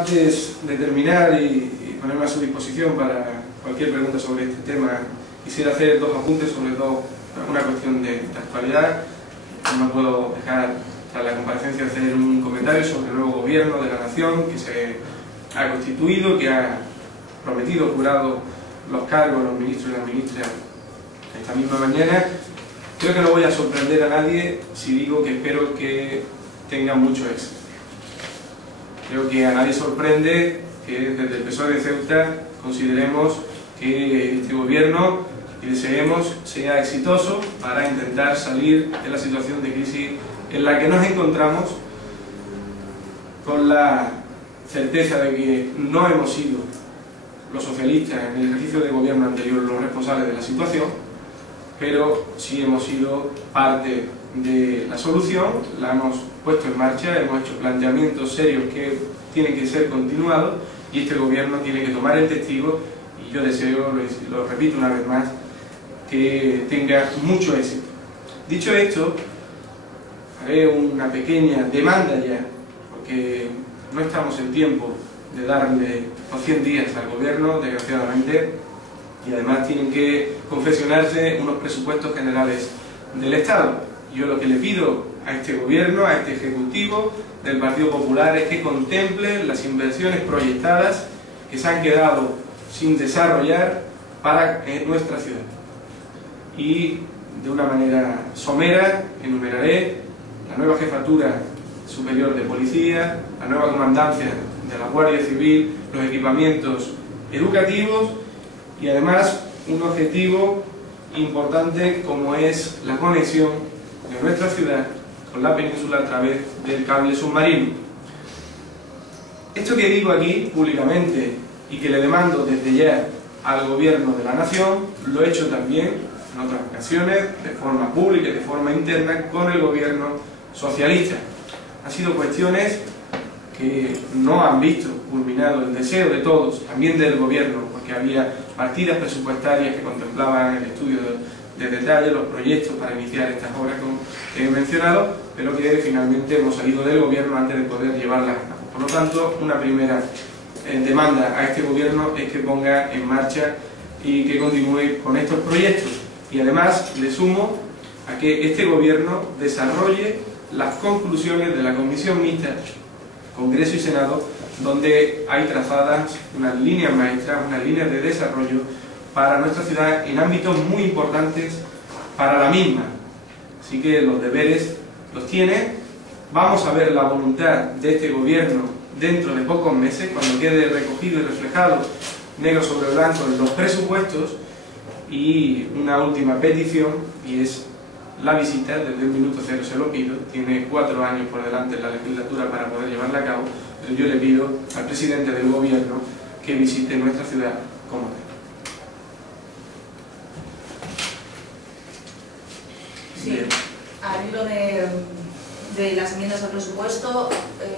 Antes de terminar y ponerme a su disposición para cualquier pregunta sobre este tema, quisiera hacer dos apuntes, sobre todo una cuestión de actualidad. No puedo dejar, tras la comparecencia, hacer un comentario sobre el nuevo gobierno de la nación que se ha constituido, que ha prometido, jurado los cargos, los ministros y las ministras esta misma mañana. Creo que no voy a sorprender a nadie si digo que espero que tenga mucho éxito. Creo que a nadie sorprende que desde el PSOE de Ceuta consideremos que este gobierno, y deseemos, sea exitoso para intentar salir de la situación de crisis en la que nos encontramos, con la certeza de que no hemos sido los socialistas en el ejercicio de gobierno anterior los responsables de la situación, pero sí hemos sido parte de la solución, la hemos puesto en marcha, hemos hecho planteamientos serios que tienen que ser continuados y este gobierno tiene que tomar el testigo, y yo deseo, lo repito una vez más, que tenga mucho éxito. Dicho esto, haré una pequeña demanda ya, porque no estamos en tiempo de darle los 100 días al gobierno, desgraciadamente, y además tienen que confeccionarse unos presupuestos generales del Estado. Yo lo que le pido a este gobierno, a este ejecutivo del Partido Popular, es que contemple las inversiones proyectadas que se han quedado sin desarrollar para nuestra ciudad. Y de una manera somera enumeraré la nueva Jefatura Superior de Policía, la nueva Comandancia de la Guardia Civil, los equipamientos educativos y además un objetivo importante como es la conexión de nuestra ciudad con la península a través del cable submarino. Esto que digo aquí públicamente y que le demando desde ya al gobierno de la nación, lo he hecho también en otras ocasiones, de forma pública y de forma interna, con el gobierno socialista. Han sido cuestiones que no han visto culminado el deseo de todos, también del gobierno, porque había partidas presupuestarias que contemplaban el estudio de detalle, los proyectos para iniciar estas obras que he mencionado, pero que finalmente hemos salido del gobierno antes de poder llevarlas a cabo. Por lo tanto, una primera demanda a este gobierno es que ponga en marcha y que continúe con estos proyectos. Y además le sumo a que este gobierno desarrolle las conclusiones de la Comisión Mixta, Congreso y Senado, donde hay trazadas unas líneas maestras, unas líneas de desarrollo para nuestra ciudad en ámbitos muy importantes para la misma. Así que los deberes los tiene. Vamos a ver la voluntad de este gobierno dentro de pocos meses, cuando quede recogido y reflejado negro sobre blanco en los presupuestos. Y una última petición, y es la visita. Desde el minuto cero se lo pido, tiene 4 años por delante en la legislatura para poder llevarla a cabo, pero yo le pido al presidente del gobierno que visite nuestra ciudad como tal. Sí, al hilo de las enmiendas al presupuesto,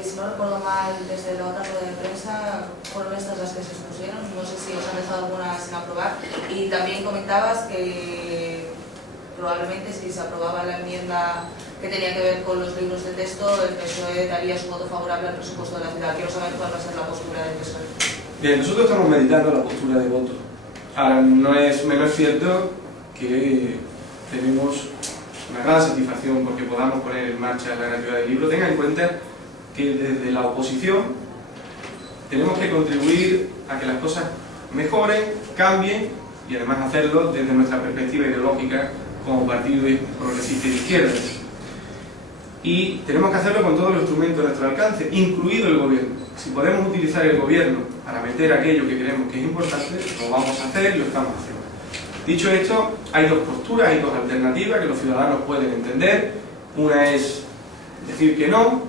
si no recuerdo mal, desde la otra rueda de prensa fueron estas las que se expusieron, no sé si os han dejado alguna sin aprobar, y también comentabas que probablemente si se aprobaba la enmienda que tenía que ver con los libros de texto, el PSOE daría su voto favorable al presupuesto de la ciudad. Quiero saber cuál va a ser la postura del PSOE. Bien, nosotros estamos meditando la postura de voto. Ahora, no es menos cierto que tenemos una gran satisfacción porque podamos poner en marcha la gratuidad del libro. Tenga en cuenta que desde la oposición tenemos que contribuir a que las cosas mejoren, cambien, y además hacerlo desde nuestra perspectiva ideológica como partido progresista y de izquierdas. Y tenemos que hacerlo con todos los instrumentos a nuestro alcance, incluido el gobierno. Si podemos utilizar el gobierno para meter aquello que creemos que es importante, lo vamos a hacer y lo estamos haciendo. Dicho esto, hay dos posturas, hay dos alternativas que los ciudadanos pueden entender. Una es decir que no,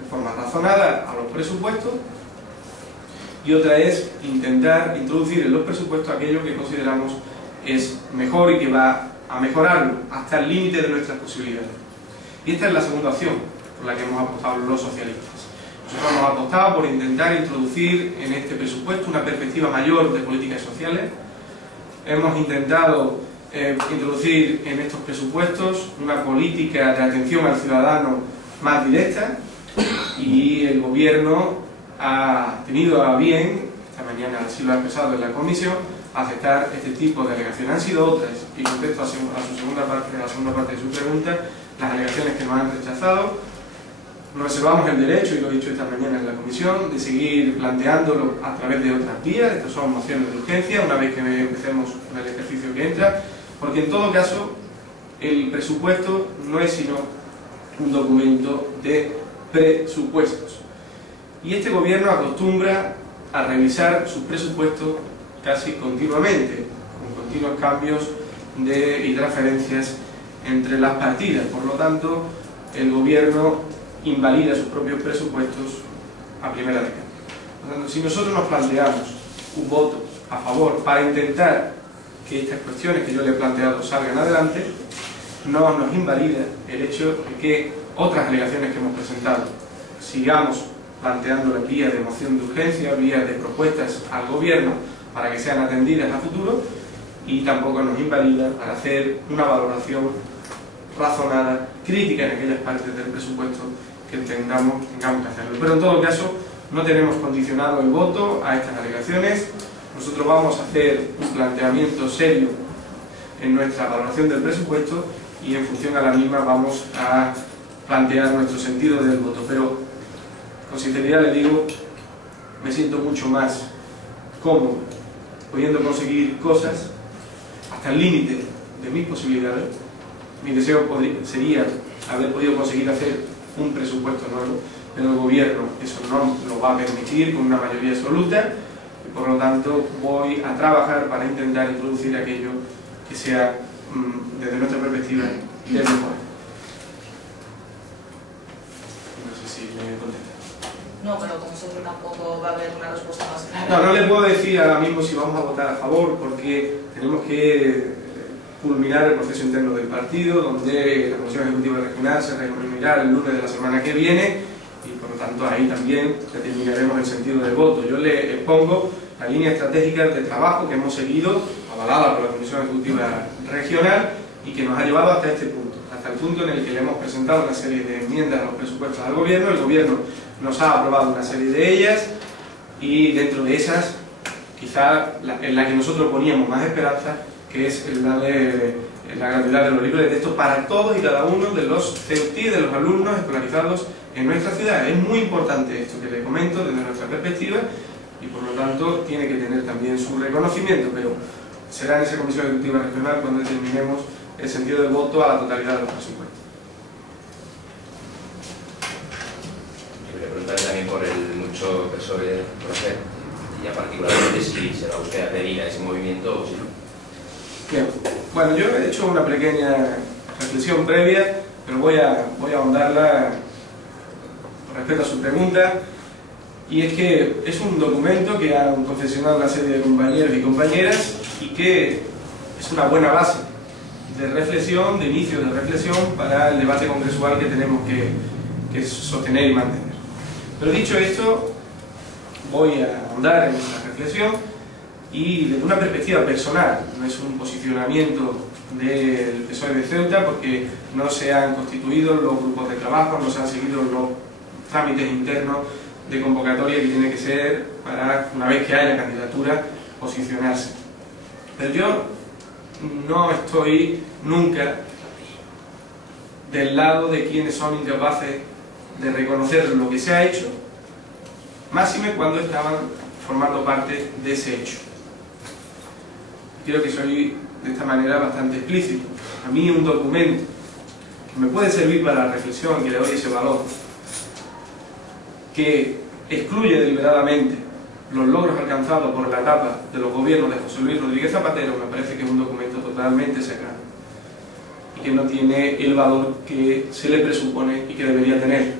de forma razonada, a los presupuestos, y otra es intentar introducir en los presupuestos aquello que consideramos es mejor y que va a mejorarlo hasta el límite de nuestras posibilidades. Y esta es la segunda opción por la que hemos apostado los socialistas. Nosotros hemos apostado por intentar introducir en este presupuesto una perspectiva mayor de políticas sociales. Hemos intentado introducir en estos presupuestos una política de atención al ciudadano más directa, y el gobierno ha tenido a bien, esta mañana así lo ha expresado en la comisión, aceptar este tipo de alegaciones. Han sido otras, y contesto a la segunda parte de su pregunta, las alegaciones que nos han rechazado. Nos reservamos el derecho, y lo he dicho esta mañana en la comisión, de seguir planteándolo a través de otras vías. Estas son mociones de urgencia, una vez que empecemos con el ejercicio que entra, porque en todo caso el presupuesto no es sino un documento de presupuestos. Y este gobierno acostumbra a revisar sus presupuestos casi continuamente, con continuos cambios y transferencias entre las partidas. Por lo tanto, el gobierno invalida sus propios presupuestos a primera de cambio. Por lo tanto, si nosotros nos planteamos un voto a favor para intentar que estas cuestiones que yo le he planteado salgan adelante, no nos invalida el hecho de que otras alegaciones que hemos presentado sigamos planteando la vía de moción de urgencia, vía de propuestas al gobierno para que sean atendidas a futuro, y tampoco nos invalida para hacer una valoración razonada, crítica en aquellas partes del presupuesto que tengamos que hacerlo. Pero en todo caso no tenemos condicionado el voto a estas alegaciones. Nosotros vamos a hacer un planteamiento serio en nuestra valoración del presupuesto y en función a la misma vamos a plantear nuestro sentido del voto. Pero con sinceridad le digo, me siento mucho más cómodo pudiendo conseguir cosas hasta el límite de mis posibilidades. Mi deseo sería haber podido conseguir hacer un presupuesto nuevo, pero el gobierno eso no lo va a permitir con una mayoría absoluta, y por lo tanto voy a trabajar para intentar introducir aquello que sea, desde nuestra perspectiva, del mejor. No sé si me contesta. No, pero como siempre tampoco va a haber una respuesta más clara. No le puedo decir ahora mismo si vamos a votar a favor, porque tenemos que culminar el proceso interno del partido, donde la Comisión Ejecutiva Regional se reunirá el lunes de la semana que viene, y por lo tanto ahí también determinaremos el sentido del voto. Yo le expongo la línea estratégica de trabajo que hemos seguido, avalada por la Comisión Ejecutiva Regional, y que nos ha llevado hasta este punto, hasta el punto en el que le hemos presentado una serie de enmiendas a los presupuestos al gobierno. El gobierno nos ha aprobado una serie de ellas, y dentro de esas, quizá en la que nosotros poníamos más esperanza, que es el darle la gratuidad de los libros de texto para todos y cada uno de los CEUTI, de los alumnos escolarizados en nuestra ciudad. Es muy importante esto que le comento desde nuestra perspectiva, y por lo tanto tiene que tener también su reconocimiento, pero será en esa Comisión Ejecutiva Regional cuando determinemos el sentido del voto a la totalidad de los presupuestos. Quería preguntarle también por el mucho PSOE Procer, y ya particularmente si se va usted a adherir a ese movimiento o si no. Bien. Bueno, yo he hecho una pequeña reflexión previa, pero voy a ahondarla con respecto a su pregunta, y es que es un documento que han confeccionado una serie de compañeros y compañeras, y que es una buena base de reflexión, de inicio de reflexión para el debate congresual que tenemos que sostener y mantener. Pero dicho esto, voy a ahondar en esa reflexión, y desde una perspectiva personal, no es un posicionamiento del PSOE de Ceuta, porque no se han constituido los grupos de trabajo, no se han seguido los trámites internos de convocatoria que tiene que ser para, una vez que haya candidatura, posicionarse. Pero yo no estoy nunca del lado de quienes son incapaces de reconocer lo que se ha hecho, máxime cuando estaban formando parte de ese hecho. Creo que soy de esta manera bastante explícito. A mí un documento que me puede servir para la reflexión, que le doy ese valor, que excluye deliberadamente los logros alcanzados por la etapa de los gobiernos de José Luis Rodríguez Zapatero, me parece que es un documento totalmente secreto y que no tiene el valor que se le presupone y que debería tener.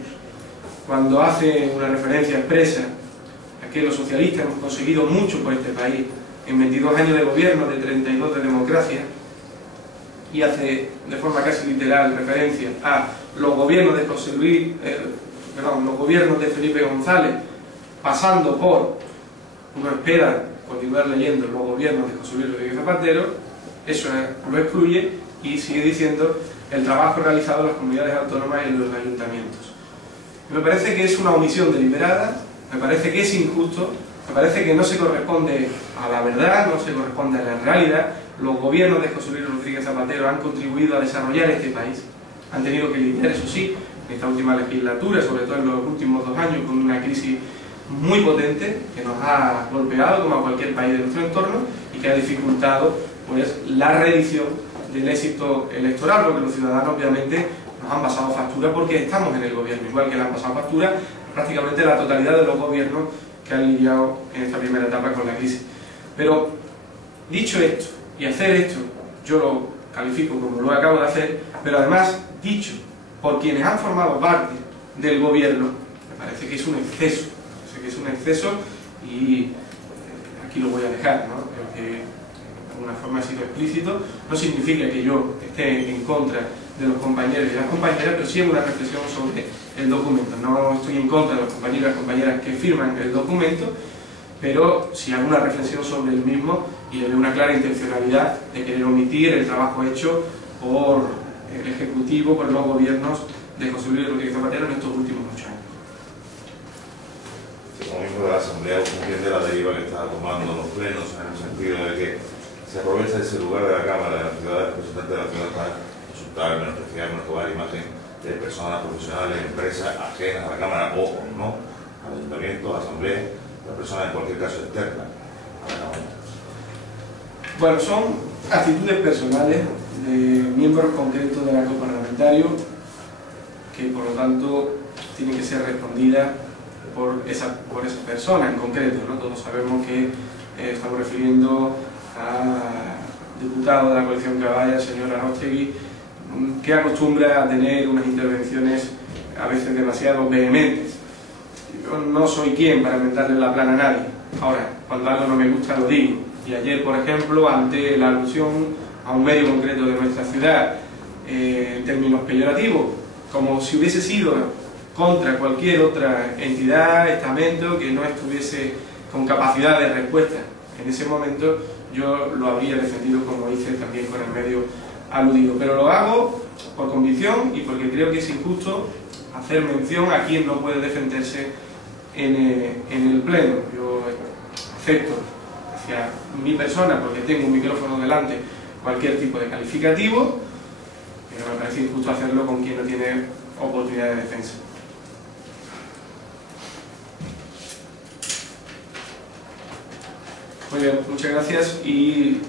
Cuando hace una referencia expresa a que los socialistas hemos conseguido mucho por este país en 22 años de gobierno, de 32 de democracia, y hace de forma casi literal referencia a los gobiernos de José Luis, los gobiernos de Felipe González, pasando por, uno espera continuar leyendo, los gobiernos de José Luis Rodríguez Zapatero, eso lo excluye, y sigue diciendo el trabajo realizado en las comunidades autónomas y en los ayuntamientos. Me parece que es una omisión deliberada Me parece que es injusto, me parece que no se corresponde a la verdad, no se corresponde a la realidad. Los gobiernos de José Luis Rodríguez Zapatero han contribuido a desarrollar este país. Han tenido que lidiar, eso sí, en esta última legislatura, sobre todo en los últimos 2 años, con una crisis muy potente que nos ha golpeado, como a cualquier país de nuestro entorno, y que ha dificultado pues, la reedición del éxito electoral, porque los ciudadanos obviamente nos han pasado factura porque estamos en el gobierno, igual que le han pasado factura prácticamente la totalidad de los gobiernos que han lidiado en esta primera etapa con la crisis. Pero, dicho esto, y hacer esto, yo lo califico como lo acabo de hacer, pero además, dicho por quienes han formado parte del gobierno, me parece que es un exceso, y aquí lo voy a dejar, ¿no? Creo que de alguna forma ha sido explícito. No significa que yo esté en contra de los compañeros y las compañeras, pero sí en una reflexión sobre el documento. No estoy en contra de los compañeros y las compañeras que firman el documento, pero sí hago una reflexión sobre el mismo y le veo una clara intencionalidad de querer omitir el trabajo hecho por el Ejecutivo, por los gobiernos de José Luis Rodríguez Zapatero en estos últimos 8 años. Como miembro de la Asamblea, entiende la deriva que está tomando los plenos, en el sentido de que se aprovecha ese lugar de la Cámara de la ciudad, representante de la ciudad, para insultar, menospreciar, menoscabar la imagen de personas profesionales, empresas ajenas a la Cámara o no, al Ayuntamiento, a la Asamblea, de personas en cualquier caso externas a la Cámara. Bueno, son actitudes personales de miembros concretos del arco parlamentario que por lo tanto tienen que ser respondidas por esa persona en concreto, ¿no? Todos sabemos que estamos refiriendo a diputado de la coalición Caballa, el señor Arostegui, que acostumbra a tener unas intervenciones a veces demasiado vehementes. Yo no soy quien para inventarle la plana a nadie. Ahora, cuando algo no me gusta lo digo. Y ayer, por ejemplo, ante la alusión a un medio concreto de nuestra ciudad, en términos peyorativos, como si hubiese sido contra cualquier otra entidad, estamento que no estuviese con capacidad de respuesta. En ese momento yo lo habría defendido como hice también con el medio aludido. Pero lo hago por convicción y porque creo que es injusto hacer mención a quien no puede defenderse en el Pleno. Yo acepto hacia mi persona, porque tengo un micrófono delante, cualquier tipo de calificativo, pero me parece injusto hacerlo con quien no tiene oportunidad de defensa. Muy bien, muchas gracias y